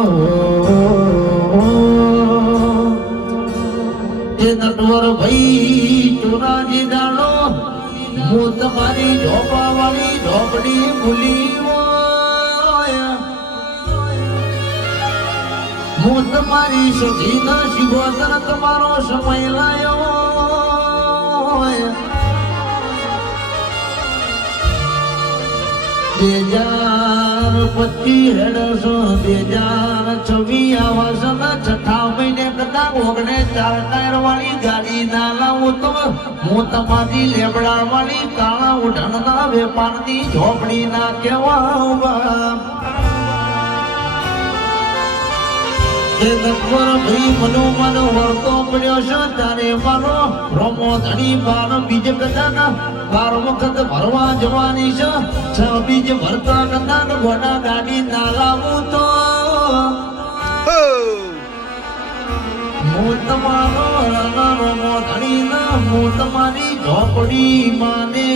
એ નટવર ભાઈ ચોરાજી જાણો હું તમારી ઝોપા વાળી ઝોપડી ભૂલી હું તમારી સખી ના શિવોતર તમારો સમય લાયો 2025 હેડસો 2026 આવસન છઠ્ઠા મહિને કદાચ 4 ટાયર વાળી ગાડી ના લાવું તો હું તમારી લેબડા વાળી કાળા ઉઠણના વેપારની ઝોપડી ના કેવા ભાઈ મનો વળતો પડ્યો છે તારે મારો રોમો ધણી બાર બીજ કદાના 12 વખત ભરવા જવાની છે 6 બીજ ભરતા કદાન ગોડા ગાડી ના લાવું તો હું તમારો રોમો ધણી ના હું તમારી ઝોપડી માને